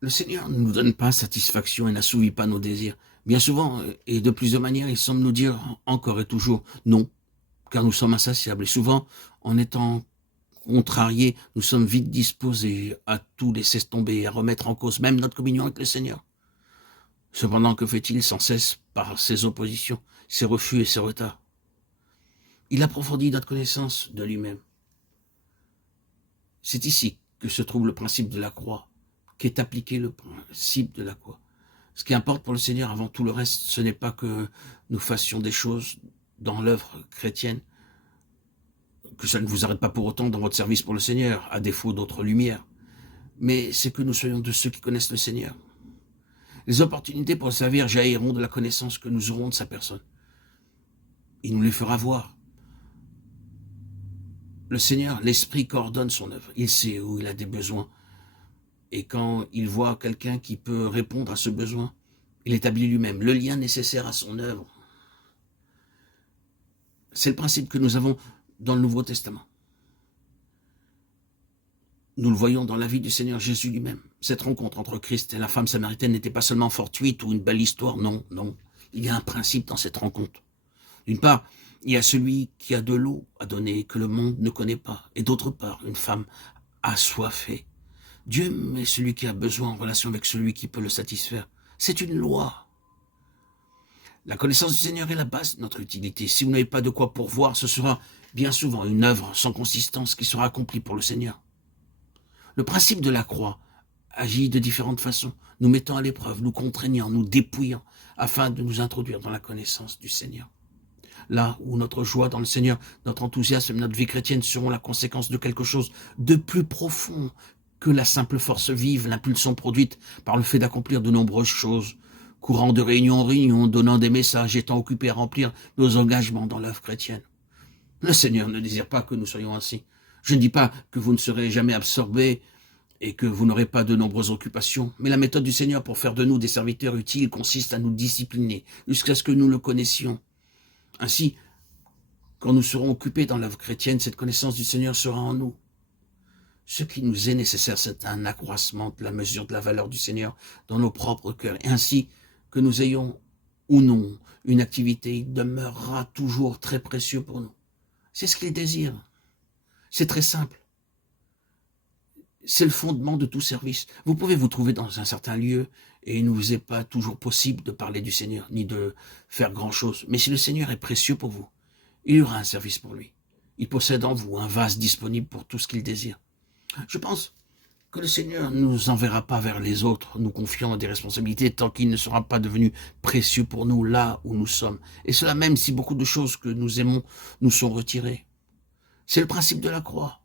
Le Seigneur ne nous donne pas satisfaction et n'assouvit pas nos désirs. Bien souvent, et de plusieurs manières, il semble nous dire encore et toujours non, car nous sommes insatiables. Et souvent, en étant contrariés, nous sommes vite disposés à tout laisser tomber, à remettre en cause même notre communion avec le Seigneur. Cependant, que fait-il sans cesse par ses oppositions, ses refus et ses retards? Il approfondit notre connaissance de lui-même. C'est ici que se trouve le principe de la croix, qu'est appliqué le principe de la croix. Ce qui importe pour le Seigneur avant tout le reste, ce n'est pas que nous fassions des choses dans l'œuvre chrétienne, que ça ne vous arrête pas pour autant dans votre service pour le Seigneur, à défaut d'autres lumières, mais c'est que nous soyons de ceux qui connaissent le Seigneur. Les opportunités pour le servir jailliront de la connaissance que nous aurons de sa personne. Il nous les fera voir. Le Seigneur, l'Esprit coordonne son œuvre. Il sait où il a des besoins. Et quand il voit quelqu'un qui peut répondre à ce besoin, il établit lui-même le lien nécessaire à son œuvre. C'est le principe que nous avons dans le Nouveau Testament. Nous le voyons dans la vie du Seigneur Jésus lui-même. Cette rencontre entre Christ et la femme samaritaine n'était pas seulement fortuite ou une belle histoire, non, non. Il y a un principe dans cette rencontre. D'une part, il y a celui qui a de l'eau à donner que le monde ne connaît pas. Et d'autre part, une femme assoiffée. Dieu met celui qui a besoin en relation avec celui qui peut le satisfaire. C'est une loi. La connaissance du Seigneur est la base de notre utilité. Si vous n'avez pas de quoi pourvoir, ce sera bien souvent une œuvre sans consistance qui sera accomplie pour le Seigneur. Le principe de la croix agit de différentes façons, nous mettant à l'épreuve, nous contraignant, nous dépouillant, afin de nous introduire dans la connaissance du Seigneur. Là où notre joie dans le Seigneur, notre enthousiasme et notre vie chrétienne seront la conséquence de quelque chose de plus profond que la simple force vive, l'impulsion produite par le fait d'accomplir de nombreuses choses, courant de réunion en réunion, donnant des messages, étant occupés à remplir nos engagements dans l'œuvre chrétienne. Le Seigneur ne désire pas que nous soyons ainsi. Je ne dis pas que vous ne serez jamais absorbés et que vous n'aurez pas de nombreuses occupations, mais la méthode du Seigneur pour faire de nous des serviteurs utiles consiste à nous discipliner jusqu'à ce que nous le connaissions. Ainsi, quand nous serons occupés dans l'œuvre chrétienne, cette connaissance du Seigneur sera en nous. Ce qui nous est nécessaire, c'est un accroissement de la mesure de la valeur du Seigneur dans nos propres cœurs. Et ainsi, que nous ayons ou non une activité, il demeurera toujours très précieux pour nous. C'est ce qu'il désire. C'est très simple. C'est le fondement de tout service. Vous pouvez vous trouver dans un certain lieu et il ne vous est pas toujours possible de parler du Seigneur, ni de faire grand-chose. Mais si le Seigneur est précieux pour vous, il y aura un service pour lui. Il possède en vous un vase disponible pour tout ce qu'il désire. Je pense que le Seigneur ne nous enverra pas vers les autres, nous confiant à des responsabilités, tant qu'il ne sera pas devenu précieux pour nous là où nous sommes. Et cela même si beaucoup de choses que nous aimons nous sont retirées. C'est le principe de la croix.